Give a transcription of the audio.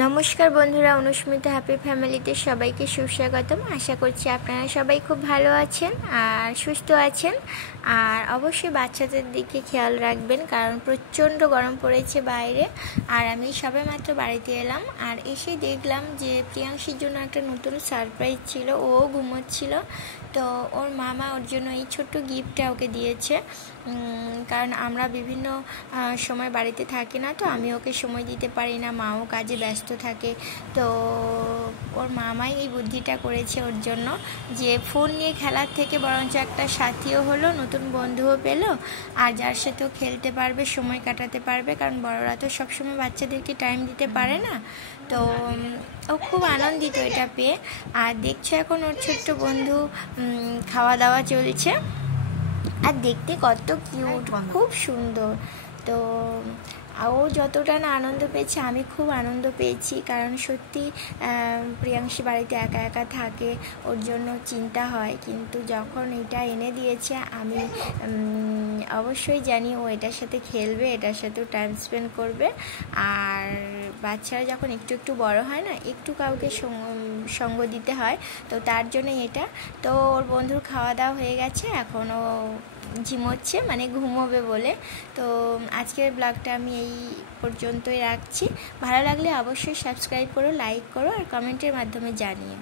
নমস্কার বন্ধুরা, অনুস্মিতা হ্যাপি ফ্যামিলিতে সবাইকে সুস্বাগতম। আশা করছি আপনারা সবাই খুব ভালো আছেন আর সুস্থ আছেন। আর অবশ্যই বাচ্চাদের দিকে খেয়াল রাখবেন, কারণ প্রচণ্ড গরম পড়েছে বাইরে। আর আমি সবেমাত্র বাড়িতে এলাম, আর এসে দেখলাম যে প্রিয়াংশীর জন্য একটা নতুন সারপ্রাইজ ছিল। ও ঘুমোচ্ছিল, তো ওর মামা ওর জন্য এই ছোট্ট গিফটটা ওকে দিয়েছে। কারণ আমরা বিভিন্ন সময় বাড়িতে থাকি না, তো আমি ওকে সময় দিতে পারি না, মাও কাজে ব্যস্ত থাকে। তো ওর মামাই এই বুদ্ধিটা করেছে ওর জন্য, যে ফোন নিয়ে খেলার থেকে বরঞ্চ একটা সাথীও হলো, নতুন বন্ধুও পেলো, আর যার সাথেও খেলতে পারবে, সময় কাটাতে পারবে। কারণ বড়রা তো সবসময় বাচ্চাদেরকে টাইম দিতে পারে না। তো ও খুব আনন্দিত এটা পেয়ে। আর দেখছো এখন ওর ছোট্ট বন্ধু খাওয়া দাওয়া চলছে, আর দেখতে কত কিউট, খুব সুন্দর। তো ও যতটা না আনন্দ পেয়েছে, আমি খুব আনন্দ পেয়েছি। কারণ সত্যি প্রিয়াংশী বাড়িতে একা একা থাকে, ওর জন্য চিন্তা হয়। কিন্তু যখন এটা এনে দিয়েছে, আমি অবশ্যই জানি ও এটার সাথে খেলবে, এটার সাথেও টাইম স্পেন্ড করবে। আর বাচ্চারা যখন একটু একটু বড় হয় না, একটু কাউকে সঙ্গ দিতে হয়, তো তার জন্য এটা। তো ওর বন্ধুর খাওয়া দাওয়া হয়ে গেছে, এখন ও ঝিমোচ্ছে, মানে ঘুমোবে বলে। তো আজকের ব্লগটা আমি এই পর্যন্তই রাখছি। ভালো লাগলে অবশ্যই সাবস্ক্রাইব করো, লাইক করো, আর কমেন্টের মাধ্যমে জানিও।